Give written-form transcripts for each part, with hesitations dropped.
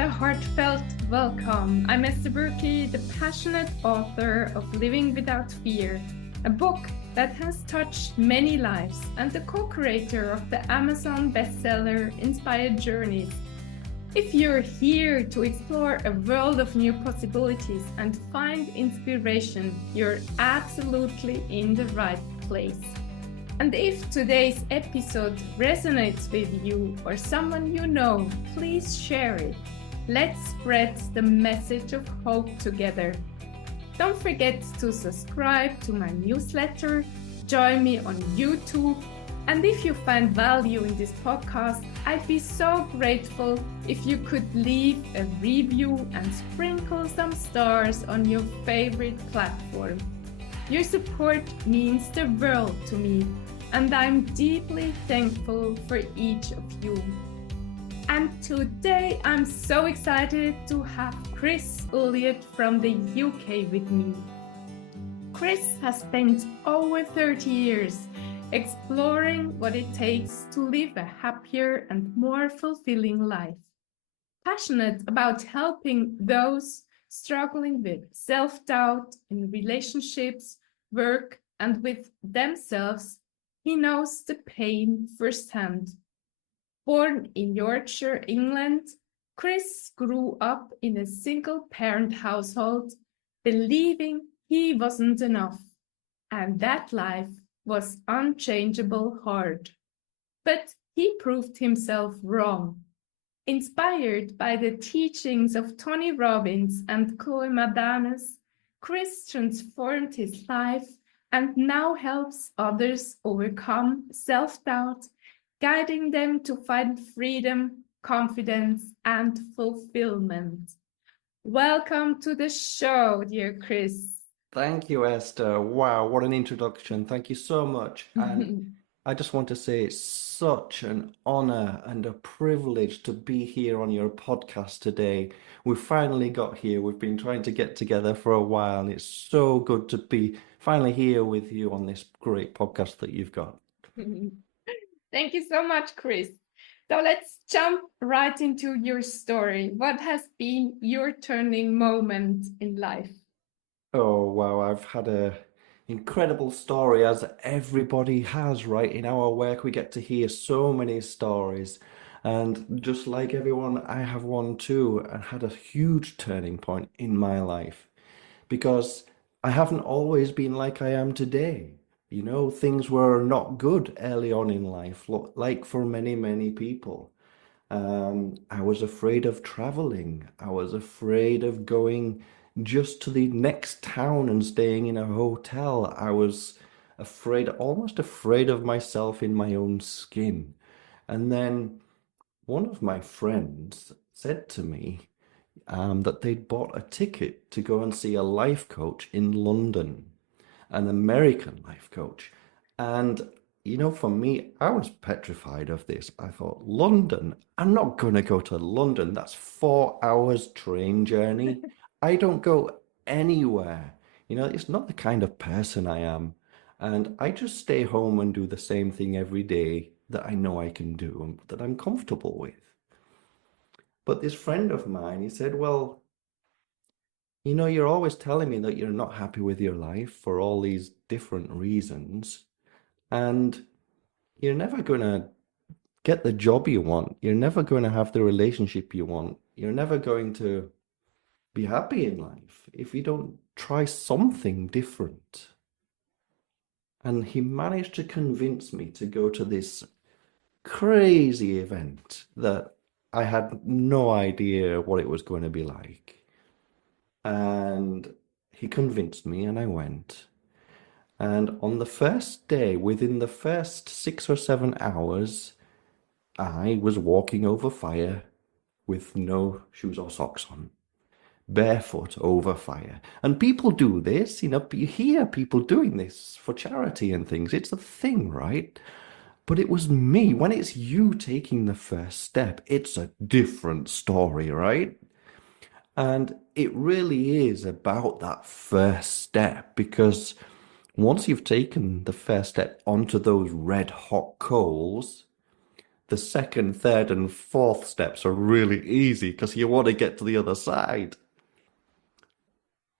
a heartfelt welcome. I'm Esther Buerki, the passionate author of Living Without Fear, a book that has touched many lives, and the co-creator of the Amazon bestseller Inspired Journeys. If you're here to explore a world of new possibilities and find inspiration, you're absolutely in the right place. And if today's episode resonates with you or someone you know, please share it. Let's spread the message of hope together. Don't forget to subscribe to my newsletter, join me on YouTube, and if you find value in this podcast, I'd be so grateful if you could leave a review and sprinkle some stars on your favorite platform. Your support means the world to me, and I'm deeply thankful for each of you. And today I'm so excited to have Chris Ulliott from the UK with me. Chris has spent over 30 years exploring what it takes to live a happier and more fulfilling life. Passionate about helping those struggling with self-doubt in relationships, work, and with themselves, he knows the pain firsthand. Born in Yorkshire, England, Chris grew up in a single-parent household, believing he wasn't enough, and that life was unchangeable hard. But he proved himself wrong. Inspired by the teachings of Tony Robbins and Cloe Madanes, Chris transformed his life and now helps others overcome self-doubt, guiding them to find freedom, confidence, and fulfillment. Welcome to the show, dear Chris. Thank you, Esther. Wow, what an introduction. Thank you so much. And I just want to say it's such an honor and a privilege to be here on your podcast today. We finally got here. We've been trying to get together for a while, and it's so good to be finally here with you on this great podcast that you've got. Thank you so much, Chris. So let's jump right into your story. What has been your turning moment in life? Oh, wow, I've had a incredible story, as everybody has, right? In our work, we get to hear so many stories. And just like everyone, I have one too, and had a huge turning point in my life because I haven't always been like I am today. You know, things were not good early on in life, like for many, many people. I was afraid of traveling. I was afraid of going just to the next town and staying in a hotel. I was afraid, almost afraid of myself in my own skin. And then one of my friends said to me that they'd bought a ticket to go and see a life coach in London, an American life coach. And, you know, for me, I was petrified of this. I thought, London? I'm not going to go to London. That's 4 hours train journey. I don't go anywhere. You know, it's not the kind of person I am. And I just stay home and do the same thing every day that I know I can do and that I'm comfortable with. But this friend of mine, he said, well, you know, you're always telling me that you're not happy with your life for all these different reasons, and you're never going to get the job you want. You're never going to have the relationship you want. You're never going to be happy in life if you don't try something different. And he managed to convince me to go to this crazy event that I had no idea what it was going to be like. And he convinced me, and I went. And on the first day, within the first 6 or 7 hours, I was walking over fire with no shoes or socks on, barefoot over fire. And people do this, you know, you hear people doing this for charity and things. It's a thing, right? But it was me. When it's you taking the first step, it's a different story, right? And it really is about that first step, because once you've taken the first step onto those red hot coals, The second, third, and fourth steps are really easy because you want to get to the other side.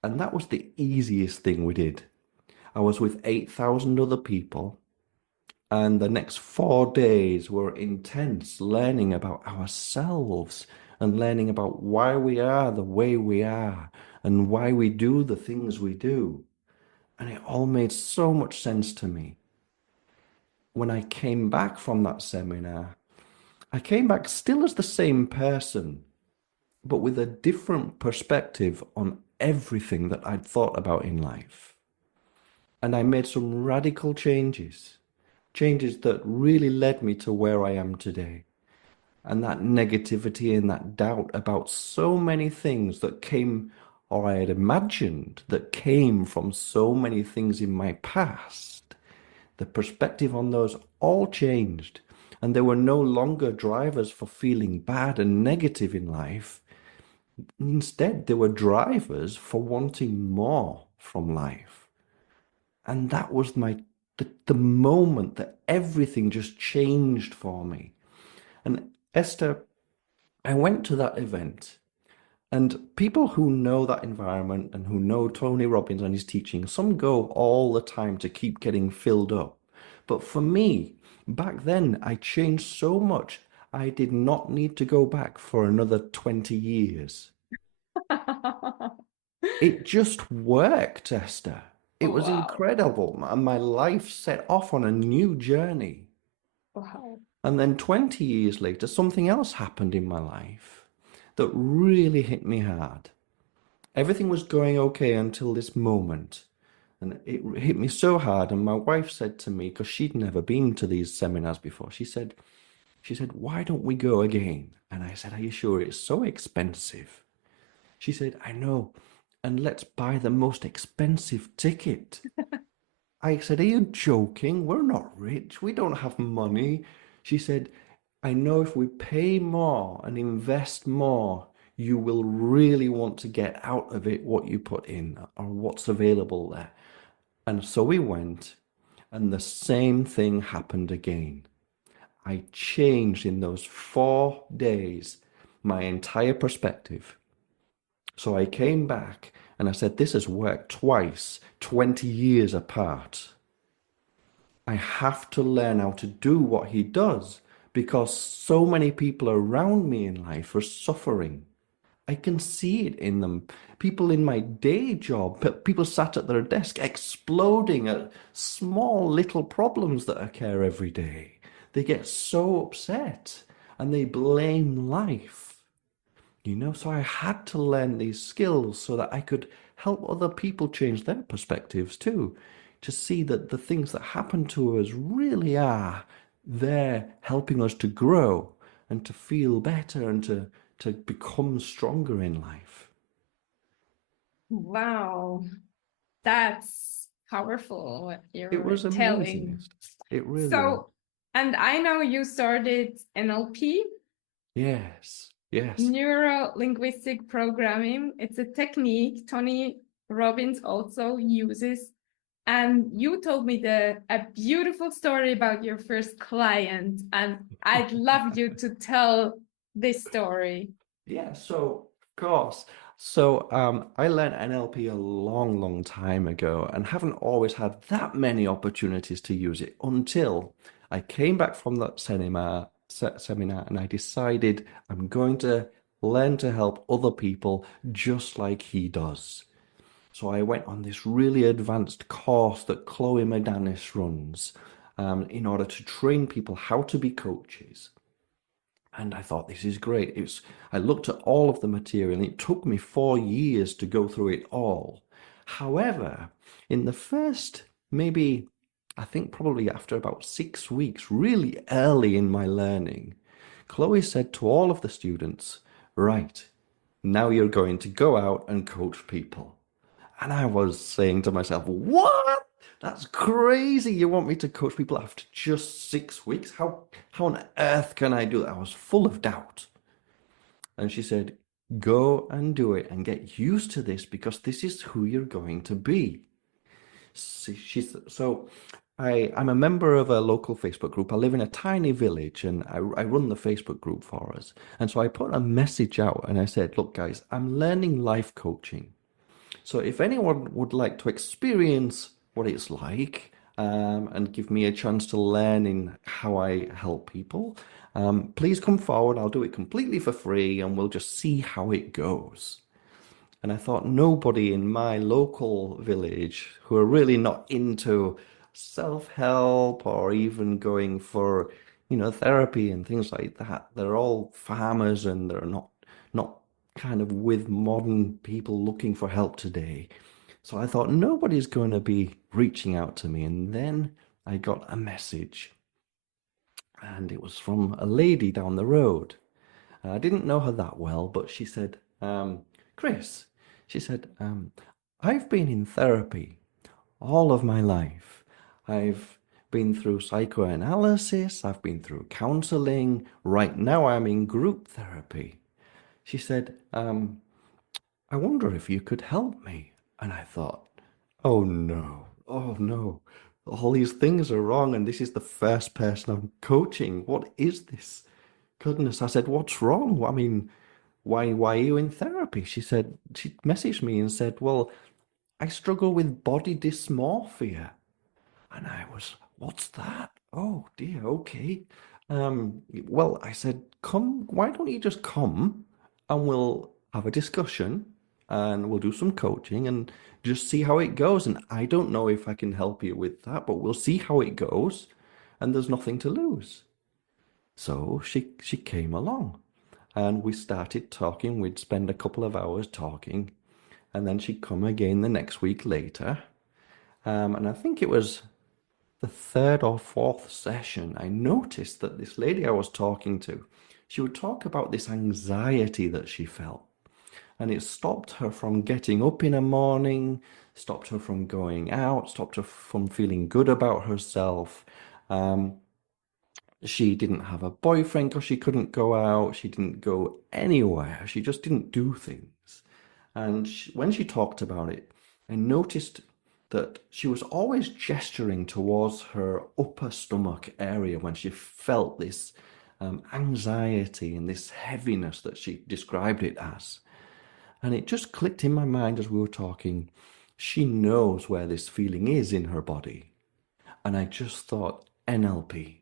And that was the easiest thing we did. I was with 8,000 other people, and the next 4 days were intense learning about ourselves and learning about why we are the way we are and why we do the things we do. And it all made so much sense to me. When I came back from that seminar, I came back still as the same person, but with a different perspective on everything that I'd thought about in life. And I made some radical changes, changes that really led me to where I am today. And that negativity and that doubt about so many things that came, or I had imagined that came from so many things in my past, the perspective on those all changed. And they were no longer drivers for feeling bad and negative in life. Instead, they were drivers for wanting more from life. And that was the moment that everything just changed for me. And Esther, I went to that event, and people who know that environment and who know Tony Robbins and his teaching, some go all the time to keep getting filled up. But for me, back then, I changed so much, I did not need to go back for another 20 years. It just worked, Esther. It was Wow. incredible. And my life set off on a new journey. Wow. And then 20 years later, something else happened in my life that really hit me hard. Everything was going okay until this moment. And it hit me so hard. And my wife said to me, because she'd never been to these seminars before, she said, why don't we go again? And I said, are you sure? It's so expensive. She said, I know. And let's buy the most expensive ticket. I said, are you joking? We're not rich. We don't have money. She said, I know if we pay more and invest more, you will really want to get out of it what you put in or what's available there. And so we went, and the same thing happened again. I changed in those 4 days my entire perspective. So I came back and I said, this has worked twice, 20 years apart. I have to learn how to do what he does because so many people around me in life are suffering. I can see it in them. People in my day job, people sat at their desk exploding at small little problems that occur every day. They get so upset and they blame life. So I had to learn these skills so that I could help other people change their perspectives too, to see that the things that happen to us really are there helping us to grow and to feel better and to become stronger in life. Wow. That's powerful what It you're was amazing. telling. It really was. So, and I know you started NLP, Yes, yes. neuro linguistic programming. It's a technique Tony Robbins also uses. And you told me a beautiful story about your first client, and I'd love you to tell this story. Yeah, so of course. So I learned NLP a long, long time ago and haven't always had that many opportunities to use it until I came back from that seminar and I decided I'm going to learn to help other people just like he does. So I went on this really advanced course that Cloe Madanes runs in order to train people how to be coaches. And I thought, this is great. I looked at all of the material, and it took me 4 years to go through it all. However, in the first, maybe, I think probably after about 6 weeks, really early in my learning, Chloe said to all of the students, right, now you're going to go out and coach people. And I was saying to myself, what? That's crazy. You want me to coach people after just 6 weeks? How on earth can I do that? I was full of doubt. And she said, go and do it and get used to this because this is who you're going to be. So I'm a member of a local Facebook group. I live in a tiny village and I run the Facebook group for us. And so I put a message out and I said, look, guys, I'm learning life coaching. So if anyone would like to experience what it's like and give me a chance to learn in how I help people, please come forward. I'll do it completely for free and we'll just see how it goes. And I thought nobody in my local village who are really not into self-help or even going for, therapy and things like that. They're all farmers and they're not kind of with modern people looking for help today. So I thought nobody's going to be reaching out to me. And then I got a message, and it was from a lady down the road. I didn't know her that well, but she said, Chris, she said, I've been in therapy all of my life. I've been through psychoanalysis, I've been through counseling. Right now, I'm in group therapy. She said, I wonder if you could help me. And I thought, oh no, oh no. All these things are wrong, and this is the first person I'm coaching. What is this? Goodness, I said, what's wrong? I mean, why are you in therapy? She messaged me and said, well, I struggle with body dysmorphia. And I was, what's that? Oh dear, okay. Well, I said, come, why don't you just come and we'll have a discussion and we'll do some coaching and just see how it goes. And I don't know if I can help you with that, but we'll see how it goes and there's nothing to lose. So she came along and we started talking. We'd spend a couple of hours talking and then she'd come again the next week later. And I think it was the third or fourth session, I noticed that this lady I was talking to, she would talk about this anxiety that she felt. And it stopped her from getting up in a morning, stopped her from going out, stopped her from feeling good about herself. Um, she didn't have a boyfriend because she couldn't go out. She didn't go anywhere. She just didn't do things. And when she talked about it, I noticed that she was always gesturing towards her upper stomach area when she felt this anxiety and this heaviness that she described it as. And it just clicked in my mind as we were talking. She knows where this feeling is in her body. And I just thought, NLP,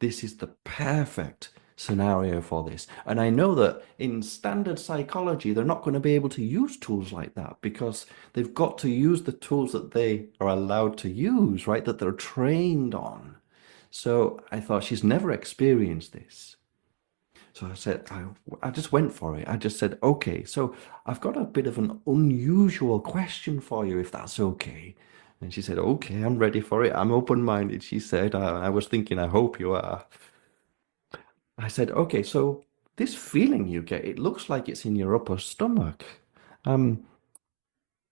this is the perfect scenario for this. And I know that in standard psychology, they're not going to be able to use tools like that because they've got to use the tools that they are allowed to use, right? That they're trained on. So I thought she's never experienced this. So I said, I just went for it. I just said, okay, so I've got a bit of an unusual question for you, if that's okay. And she said, okay, I'm ready for it. I'm open-minded, she said. I was thinking, I hope you are. I said, okay, so this feeling you get, it looks like it's in your upper stomach. Um,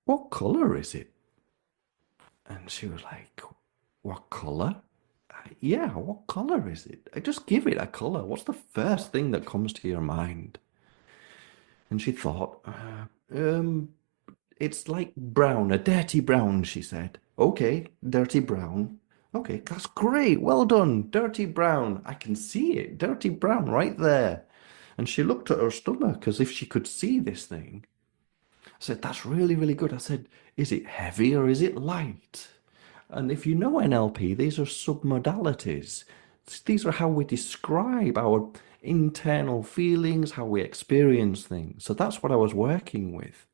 what color is it? And she was like, what color? Yeah, what color is it? I just give it a color. What's the first thing that comes to your mind? And she thought, it's like brown, a dirty brown, she said. Okay, dirty brown. Okay, that's great. Well done. Dirty brown. I can see it. Dirty brown right there. And she looked at her stomach as if she could see this thing. I said, that's really, really good. I said, is it heavy or is it light? And if you know NLP, these are submodalities. These are how we describe our internal feelings, how we experience things. So that's what I was working with.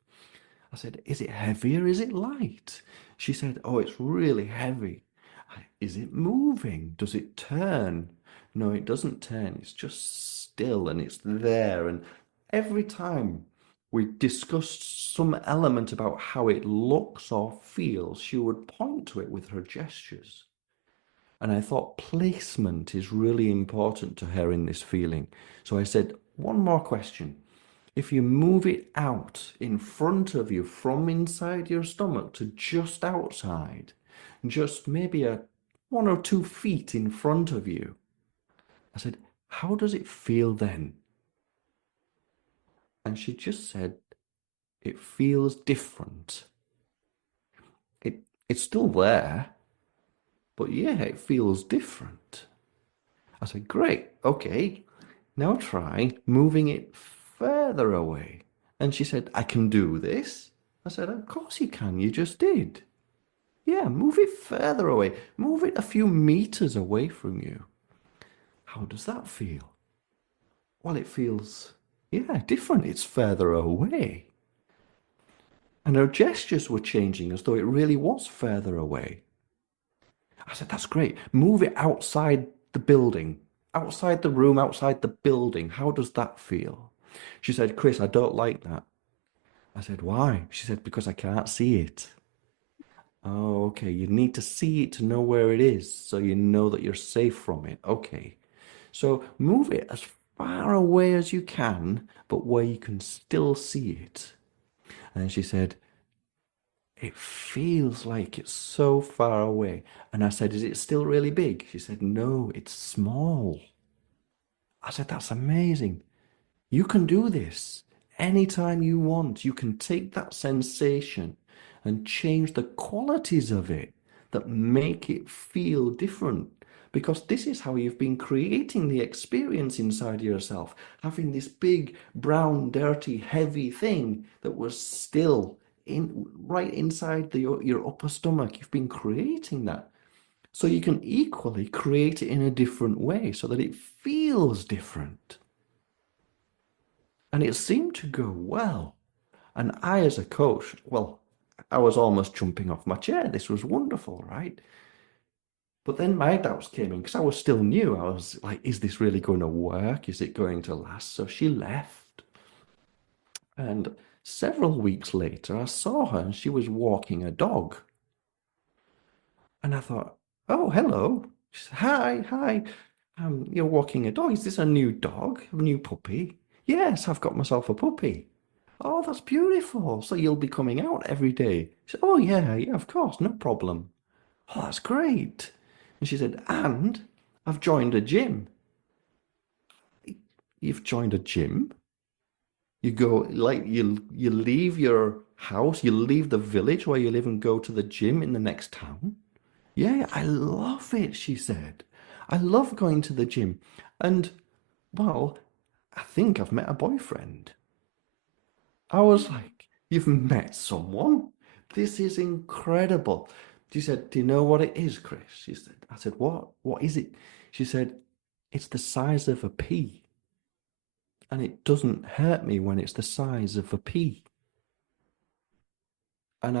I said, is it heavy or is it light? She said, oh, it's really heavy. Is it moving? Does it turn? No, it doesn't turn. It's just still and it's there. And every time we discussed some element about how it looks or feels, she would point to it with her gestures. And I thought placement is really important to her in this feeling. So I said, one more question. If you move it out in front of you from inside your stomach to just outside, just maybe 1 or 2 feet in front of you, I said, how does it feel then? And she just said, it feels different. It's still there, but yeah, it feels different. I said, great, okay, now try moving it further away. And she said, I can do this. I said, of course you can, you just did. Yeah, move it further away. Move it a few meters away from you. How does that feel? Well, it feels, yeah, different. It's further away. And her gestures were changing as though it really was further away. I said, that's great. Move it outside the building, outside the room, outside the building. How does that feel? She said, Chris, I don't like that. I said, why? She said, because I can't see it. Oh, okay. You need to see it to know where it is so you know that you're safe from it. Okay. So move it as far away as you can, but where you can still see it. And then she said, it feels like it's so far away. And I said, is it still really big? She said, no, it's small. I said, that's amazing. You can do this anytime you want. You can take that sensation and change the qualities of it that make it feel different. Because this is how you've been creating the experience inside yourself, having this big, brown, dirty, heavy thing that was still right inside your upper stomach. You've been creating that. So you can equally create it in a different way so that it feels different. And it seemed to go well. And I, as a coach, well, I was almost jumping off my chair. This was wonderful, right? But then my doubts came in because I was still new. I was like, is this really going to work? Is it going to last? So she left. And several weeks later, I saw her and she was walking a dog. And I thought, oh, hello. She said, hi, hi. You're walking a dog. Is this a new dog? A new puppy? Yes, I've got myself a puppy. Oh, that's beautiful. So you'll be coming out every day. She said, oh, yeah, yeah, of course, no problem. Oh, that's great. And she said, and I've joined a gym. You've joined a gym? You go, like, you leave your house, you leave the village where you live and go to the gym in the next town? Yeah, I love it, she said. I love going to the gym. And, well, I think I've met a boyfriend. I was like, you've met someone? This is incredible. She said, do you know what it is, Chris? She said, I said, what? What is it? She said, it's the size of a pea. And it doesn't hurt me when it's the size of a pea. And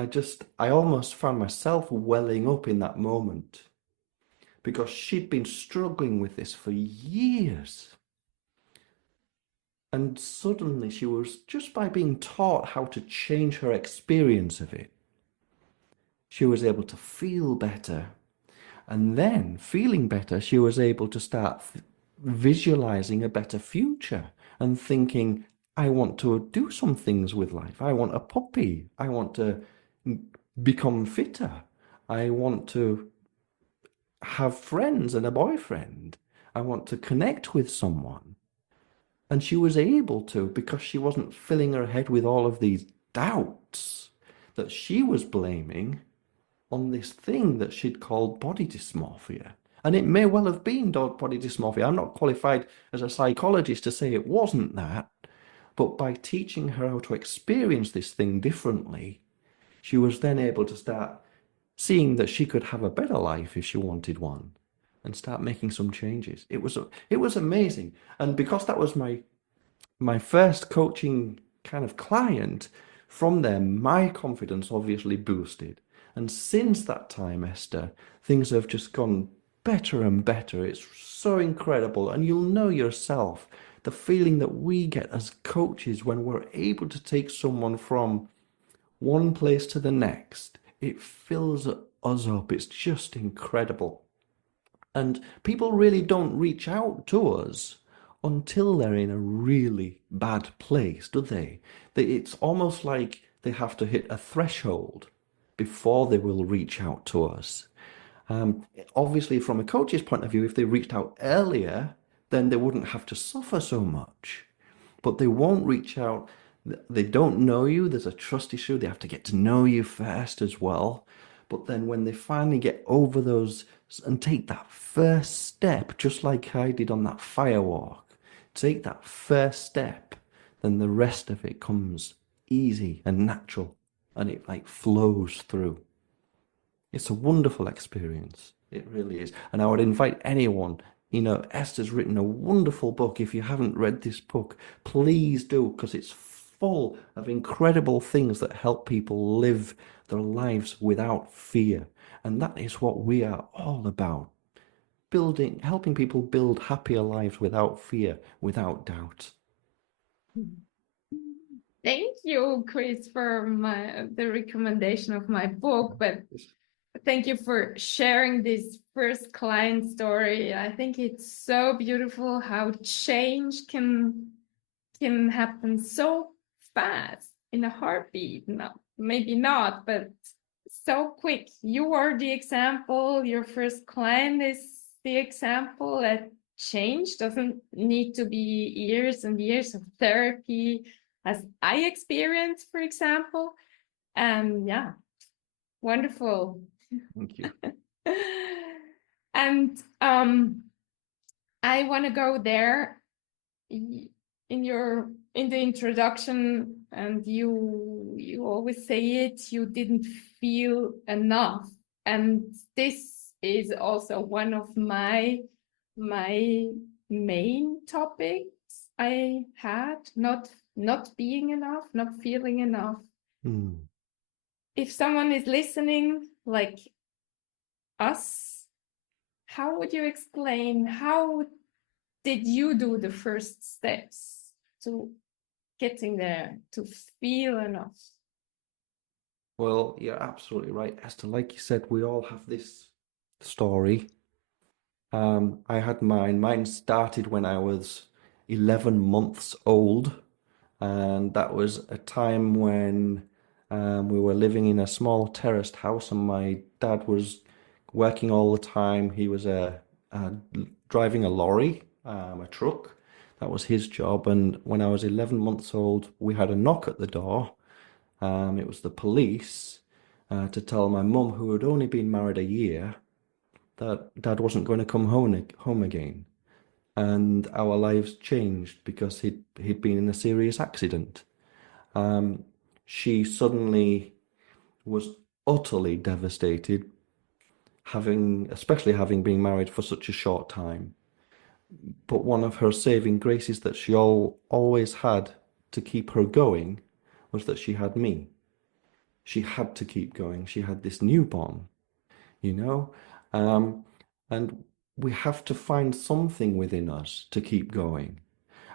I almost found myself welling up in that moment because she'd been struggling with this for years. And suddenly she was, just by being taught how to change her experience of it, she was able to feel better. And then, feeling better, she was able to start visualizing a better future and thinking, I want to do some things with life. I want a puppy. I want to become fitter. I want to have friends and a boyfriend. I want to connect with someone. And she was able to because she wasn't filling her head with all of these doubts that she was blaming on this thing that she'd called body dysmorphia. And it may well have been body dysmorphia. I'm not qualified as a psychologist to say it wasn't that. But by teaching her how to experience this thing differently, she was then able to start seeing that she could have a better life if she wanted one and start making some changes. It was amazing. And because that was my first coaching kind of client, from there, my confidence obviously boosted. And since that time, Esther, things have just gone better and better. It's so incredible. And you'll know yourself the feeling that we get as coaches when we're able to take someone from one place to the next. It fills us up. It's just incredible. And people really don't reach out to us until they're in a really bad place, do they? It's almost like they have to hit a threshold before they will reach out to us. Um, Obviously, from a coach's point of view, if they reached out earlier, then they wouldn't have to suffer so much. But they won't reach out. They don't know you. There's a trust issue. They have to get to know you first as well. But then when they finally get over those and take that first step, just like I did on that firewalk, take that first step, then the rest of it comes easy and natural and it like flows through. It's a wonderful experience. It really is. And I would invite anyone, Esther's written a wonderful book. If you haven't read this book, please do, because it's full of incredible things that help people live their lives without fear. And that is what we are all about. Helping people build happier lives without fear, without doubt. Thank you, Chris, for the recommendation of my book, but thank you for sharing this first client story. I think it's so beautiful how change can happen so fast in a heartbeat. No, maybe not, but so quick. You are the example. Your first client is the example that change doesn't need to be years and years of therapy, as I experienced, for example. And yeah, wonderful. Thank you. And I want to go there in the introduction, and you always say it, you didn't feel enough. And this is also one of my main topics I had, not being enough, not feeling enough. If someone is listening, like us, how would you explain, how did you do the first steps to getting there, to feel enough? Well, you're absolutely right, Esther. Like you said, we all have this story. I had mine. Mine started when I was 11 months old, and that was a time when we were living in a small terraced house, and my dad was working all the time. He was driving a lorry, a truck. That was his job. And when I was 11 months old, we had a knock at the door. It was the police to tell my mum, who had only been married a year, that dad wasn't going to come home again. And our lives changed because he'd been in a serious accident. She suddenly was utterly devastated, especially having been married for such a short time. But one of her saving graces that she always had to keep her going was that she had me. She had to keep going. She had this newborn, you know? And we have to find something within us to keep going.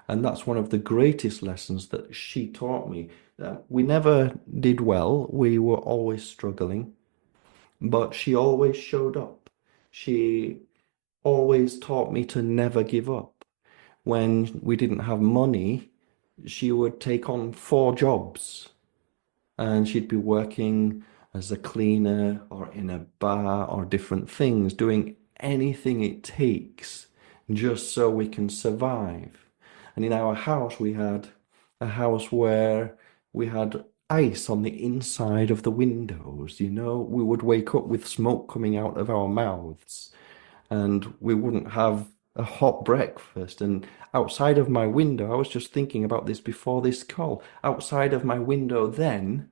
And that's one of the greatest lessons that she taught me. We never did well. We were always struggling, but she always showed up. She always taught me to never give up. When we didn't have money, she would take on 4 jobs, and she'd be working as a cleaner or in a bar or different things, doing anything it takes just so we can survive. And in our house, we had a house where we had ice on the inside of the windows. We would wake up with smoke coming out of our mouths, and we wouldn't have a hot breakfast. And outside of my window, I was just thinking about this before this call. Outside of my window then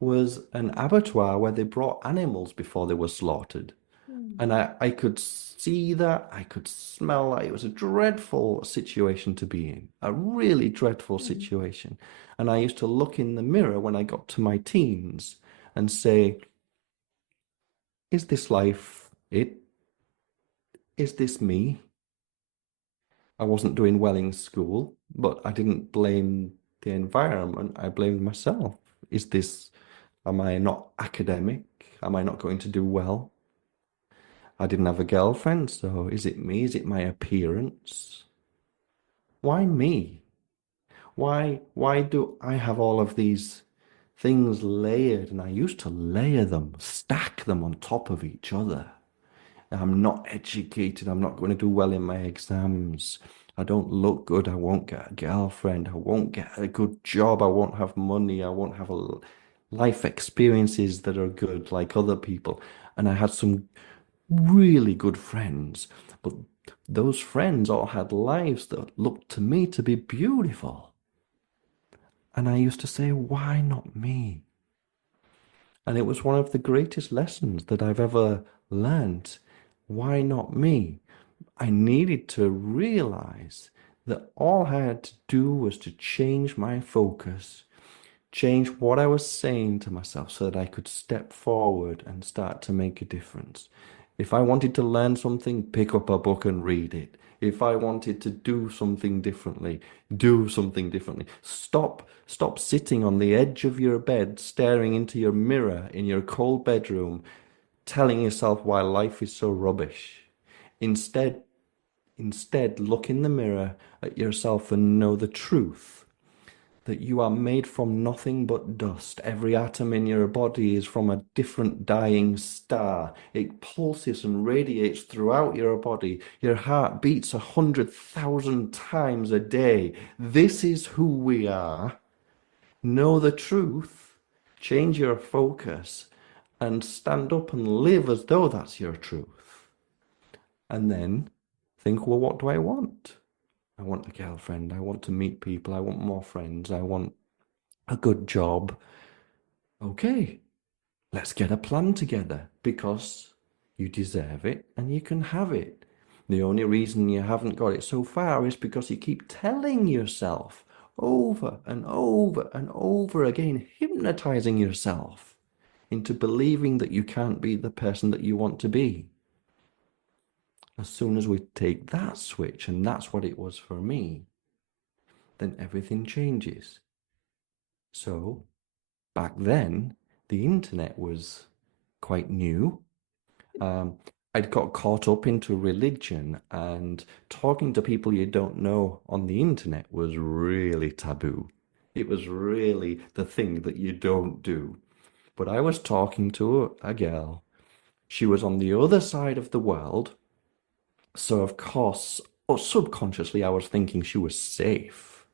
was an abattoir where they brought animals before they were slaughtered. And I could see that, I could smell that. It was a dreadful situation to be in, a really dreadful situation. And I used to look in the mirror when I got to my teens and say, is this life it? Is this me? I wasn't doing well in school, but I didn't blame the environment. I blamed myself. Am I not academic? Am I not going to do well? I didn't have a girlfriend, so is it me? Is it my appearance? Why me? Why do I have all of these things layered? And I used to layer them, stack them on top of each other. I'm not educated. I'm not going to do well in my exams. I don't look good. I won't get a girlfriend. I won't get a good job. I won't have money. I won't have a life experiences that are good like other people. And I had some really good friends, but those friends all had lives that looked to me to be beautiful. And I used to say, why not me? And it was one of the greatest lessons that I've ever learned. Why not me? I needed to realize that all I had to do was to change my focus, change what I was saying to myself so that I could step forward and start to make a difference. If I wanted to learn something, pick up a book and read it. If I wanted to do something differently, do something differently. Stop sitting on the edge of your bed, staring into your mirror in your cold bedroom, telling yourself why life is so rubbish. Instead, Instead, look in the mirror at yourself and know the truth that you are made from nothing but dust. Every atom in your body is from a different dying star. It pulses and radiates throughout your body. Your heart beats 100,000 times a day. This is who we are. Know the truth, change your focus, and stand up and live as though that's your truth. And then think, well, what do I want? I want a girlfriend. I want to meet people. I want more friends. I want a good job. Okay, let's get a plan together because you deserve it and you can have it. The only reason you haven't got it so far is because you keep telling yourself over and over and over again, hypnotizing yourself into believing that you can't be the person that you want to be. As soon as we take that switch, and that's what it was for me, then everything changes. So back then, the internet was quite new. Um, I'd got caught up into religion, and talking to people you don't know on the internet was really taboo. It was really the thing that you don't do. But I was talking to a girl. She was on the other side of the world. So, of course, or subconsciously, I was thinking she was safe.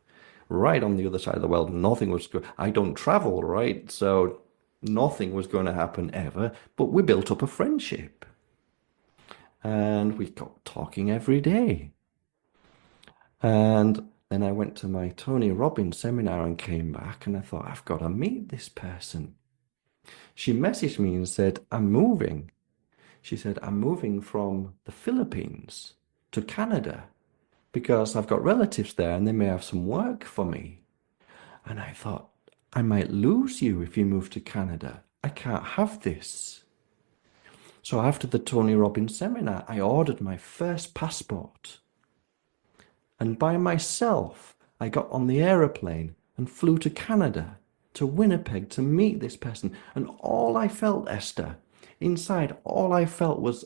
Right on the other side of the world, nothing was good. I don't travel, right? So nothing was going to happen ever. But we built up a friendship and we got talking every day. And then I went to my Tony Robbins seminar and came back and I thought, I've got to meet this person. She messaged me and said, I'm moving. She said, I'm moving from the Philippines to Canada because I've got relatives there and they may have some work for me. And I thought, I might lose you if you move to Canada. I can't have this. So after the Tony Robbins seminar, I ordered my first passport. And by myself, I got on the aeroplane and flew to Canada, to Winnipeg, to meet this person. And all I felt, Esther, inside, all I felt was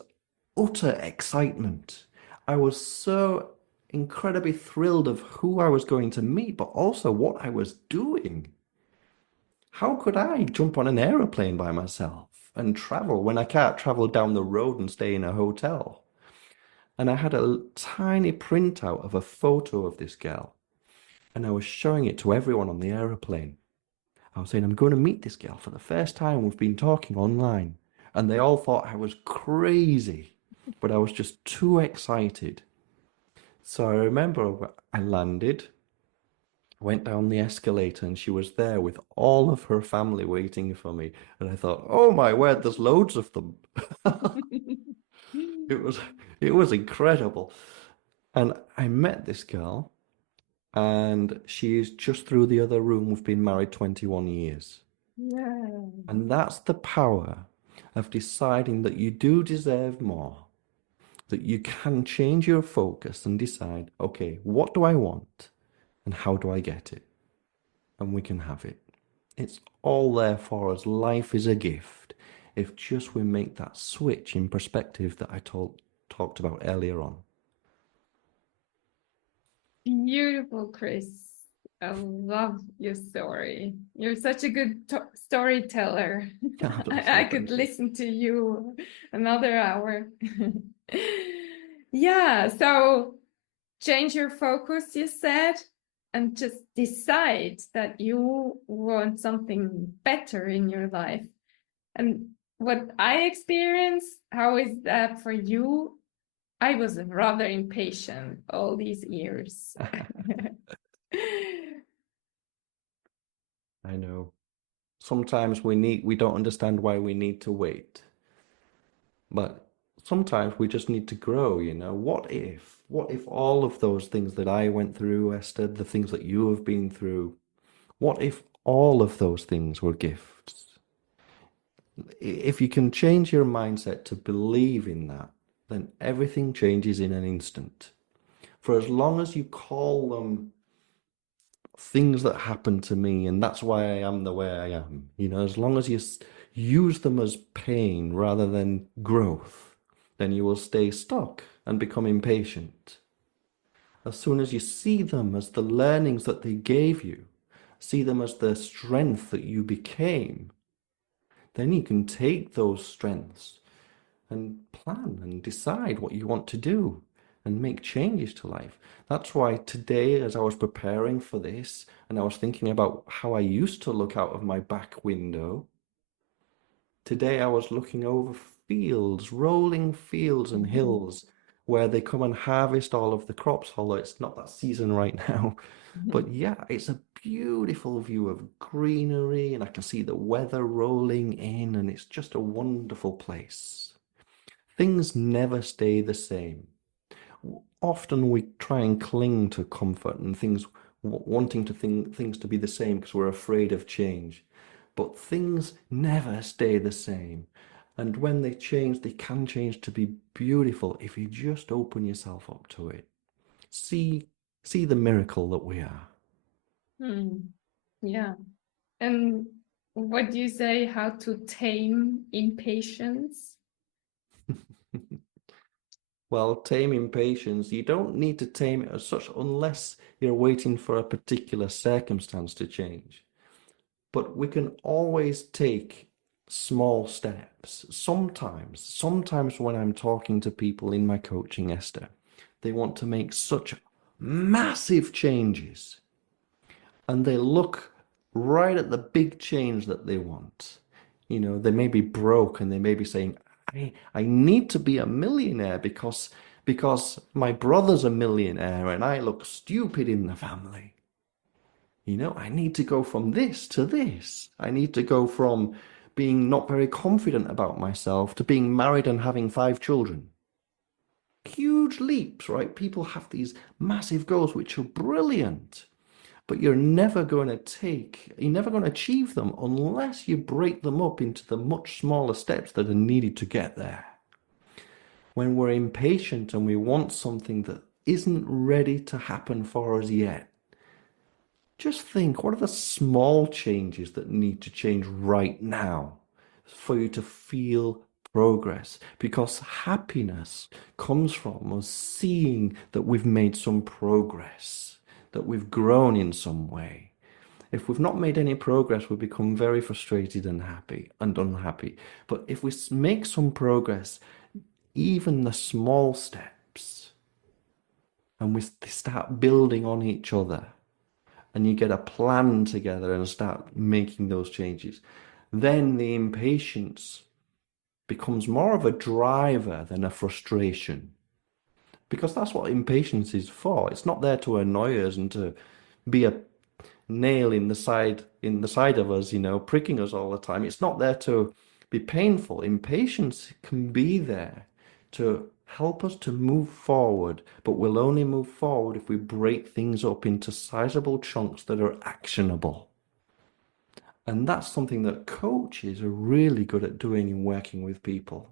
utter excitement. I was so incredibly thrilled of who I was going to meet, but also what I was doing. How could I jump on an aeroplane by myself and travel when I can't travel down the road and stay in a hotel? And I had a tiny printout of a photo of this girl, and I was showing it to everyone on the aeroplane. I was saying, I'm going to meet this girl for the first time. We've been talking online. And they all thought I was crazy, but I was just too excited. So I remember I landed, went down the escalator, and she was there with all of her family waiting for me. And I thought, oh my word, there's loads of them. It was it was incredible. And I met this girl, and she is just through the other room. We've been married 21 years. Yeah. And that's the power of deciding that you do deserve more, that you can change your focus and decide, okay, what do I want and how do I get it? And we can have it. It's all there for us. Life is a gift. If just we make that switch in perspective that I talked about earlier on. Beautiful, Chris. I love your story. You're such a good storyteller. I could Thank you. listen to you another hour. Yeah, so change your focus, you said. and just decide that you want something better in your life. And what I experienced, how is that for you? I was rather impatient all these years. I know. Sometimes we don't understand why we need to wait. But sometimes we just need to grow, you know. What if all of those things that I went through, Esther, the things that you have been through, what if all of those things were gifts? If you can change your mindset to believe in that, then everything changes in an instant. For as long as you call them things that happened to me, and that's why I am the way I am, you know, as long as you use them as pain rather than growth, then you will stay stuck and become impatient. As soon as you see them as the learnings that they gave you, see them as the strength that you became, then you can take those strengths and plan and decide what you want to do and make changes to life. That's why today, as I was preparing for this and I was thinking about how I used to look out of my back window, today I was looking over fields, rolling fields and hills where they come and harvest all of the crops, although it's not that season right now. But yeah, it's a beautiful view of greenery and I can see the weather rolling in and it's just a wonderful place. Things never stay the same. Often we try and cling to comfort and things, wanting to things to be the same because we're afraid of change. But things never stay the same. And when they change, they can change to be beautiful if you just open yourself up to it. See, see the miracle that we are. Yeah. And what do you say, how to tame impatience? Well, taming patience, you don't need to tame it as such unless you're waiting for a particular circumstance to change. But we can always take small steps. Sometimes when I'm talking to people in my coaching, Esther, they want to make such massive changes and they look right at the big change that they want. You know, they may be broke and they may be saying, I need to be a millionaire because my brother's a millionaire and I look stupid in the family. You know, I need to go from this to this. I need to go from being not very confident about myself to being married and having 5 children. Huge leaps, right? People have these massive goals, which are brilliant, but you're never going to achieve them unless you break them up into the much smaller steps that are needed to get there. When we're impatient and we want something that isn't ready to happen for us yet, just think, what are the small changes that need to change right now for you to feel progress? Because happiness comes from us seeing that we've made some progress, that we've grown in some way. If we've not made any progress, we become very frustrated and happy and unhappy. But if we make some progress, even the small steps, and we start building on each other, and you get a plan together and start making those changes, then the impatience becomes more of a driver than a frustration. Because that's what impatience is for. It's not there to annoy us and to be a nail in the side of us, you know, pricking us all the time. It's not there to be painful. Impatience can be there to help us to move forward, but we'll only move forward if we break things up into sizable chunks that are actionable. And that's something that coaches are really good at doing in working with people.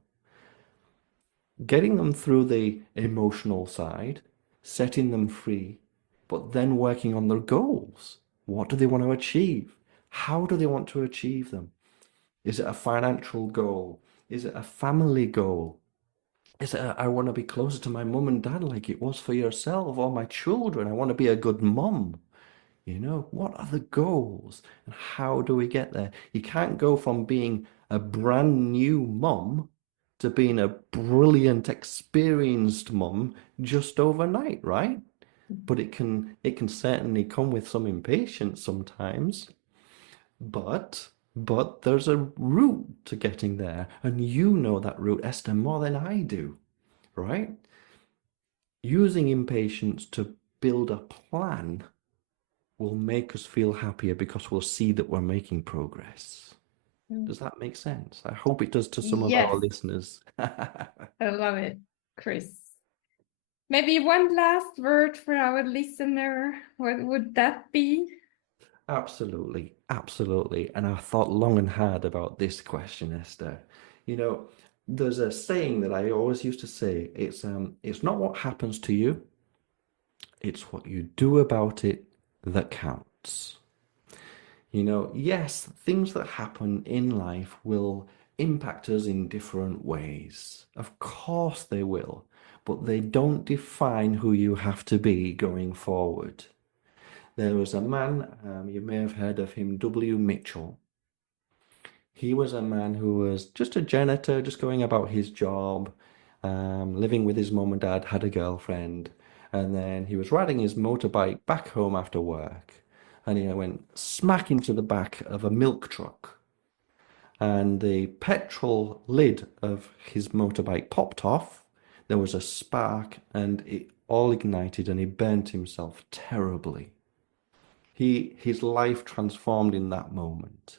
Getting them through the emotional side, setting them free, but then working on their goals. What do they want to achieve? How do they want to achieve them? Is it a financial goal? Is it a family goal? Is it I want to be closer to my mum and dad like it was for yourself, or my children? I want to be a good mum. You know, what are the goals and how do we get there? You can't go from being a brand new mum to being a brilliant, experienced mum just overnight, right? but it can certainly come with some impatience sometimes. But there's a route to getting there, and you know that route, Esther, more than I do, right? Using impatience to build a plan will make us feel happier because we'll see that we're making progress. Mm. Does that make sense? I hope it does to some of our Yes, listeners. I love it, Chris. Maybe one last word for our listener. What would that be? Absolutely, absolutely. And I thought long and hard about this question, Esther. You know, there's a saying that I always used to say, it's not what happens to you, it's what you do about it that counts. Yes, things that happen in life will impact us in different ways. Of course they will, but they don't define who you have to be going forward. There was a man, you may have heard of him, W. Mitchell. He was a man who was just a janitor, just going about his job, living with his mum and dad, had a girlfriend, and then he was riding his motorbike back home after work, and he went smack into the back of a milk truck, and the petrol lid of his motorbike popped off. There was a spark, and it all ignited, and he burnt himself terribly. His life transformed in that moment.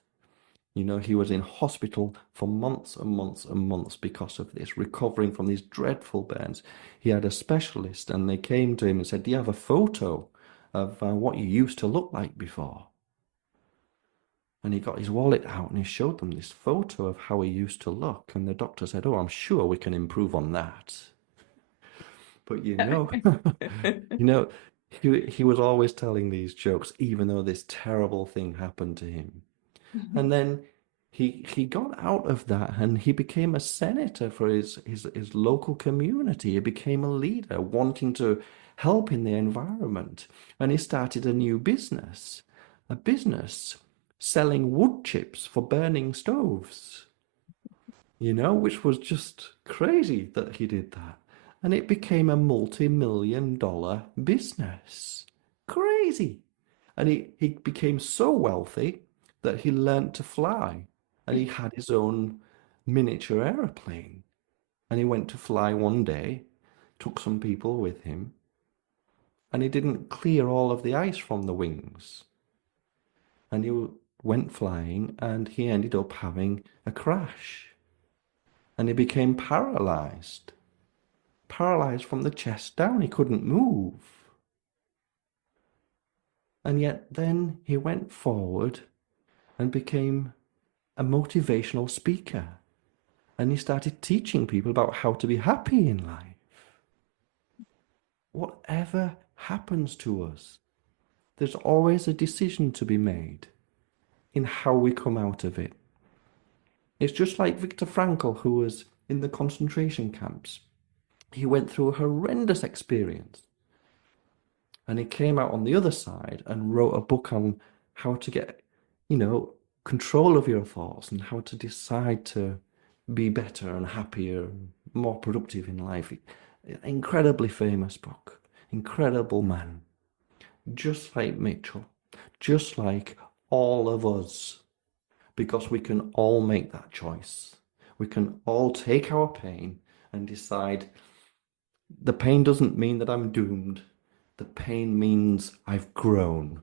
He was in hospital for months and months and months because of this, recovering from these dreadful burns. He had a specialist, and they came to him and said, "Do you have a photo of what you used to look like before?" And he got his wallet out and he showed them this photo of how he used to look. And the doctor said, "Oh, I'm sure we can improve on that." But you know, he was always telling these jokes, even though this terrible thing happened to him. And then he got out of that and he became a senator for his local community. He became a leader wanting to help in the environment. And he started a business selling wood chips for burning stoves, which was just crazy that he did that. And it became a multi-million-dollar business. Crazy. And he became so wealthy that he learned to fly. And he had his own miniature aeroplane. And he went to fly one day, took some people with him, and he didn't clear all of the ice from the wings. And he went flying and he ended up having a crash. And he became paralyzed from the chest down. He couldn't move. And yet then he went forward and became a motivational speaker. And he started teaching people about how to be happy in life. Whatever happens to us, there's always a decision to be made in how we come out of it. It's just like Viktor Frankl, who was in the concentration camps. He went through a horrendous experience. And he came out on the other side and wrote a book on how to get, control of your thoughts and how to decide to be better and happier, more productive in life. Incredibly famous book. Incredible man. Just like Mitchell. Just like all of us. Because we can all make that choice. We can all take our pain and decide the pain doesn't mean that I'm doomed. The pain means I've grown.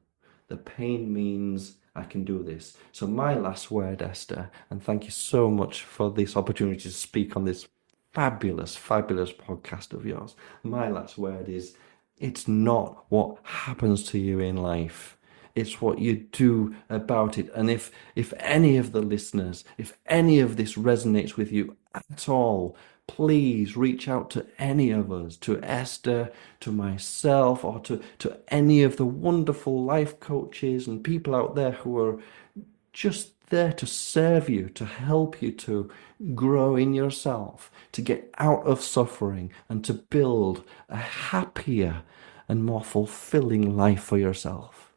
The pain means I can do this. So my last word, Esther, and thank you so much for this opportunity to speak on this fabulous, fabulous podcast of yours. My last word is, it's not what happens to you in life. It's what you do about it. And if any of the listeners, if any of this resonates with you at all, please reach out to any of us, to Esther, to myself, or to any of the wonderful life coaches and people out there who are just there to serve you, to help you to grow in yourself, to get out of suffering and to build a happier and more fulfilling life for yourself.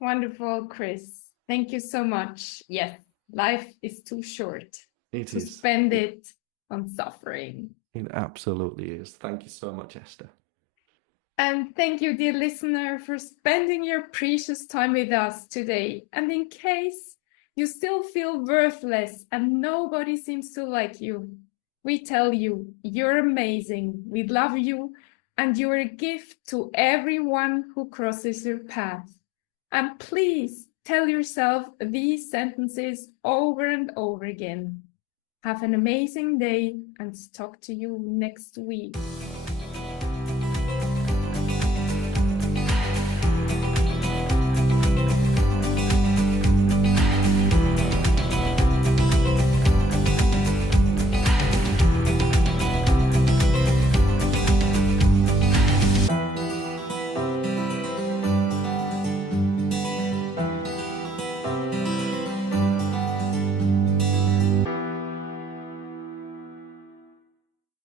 Wonderful, Chris. Thank you so much. Yes, life is too short It to is. spend it on suffering. It absolutely is. Thank you so much, Esther. And thank you, dear listener, for spending your precious time with us today. And in case you still feel worthless and nobody seems to like you, we tell you, you're amazing. We love you, and you're a gift to everyone who crosses your path. And please tell yourself these sentences over and over again. Have an amazing day, and talk to you next week.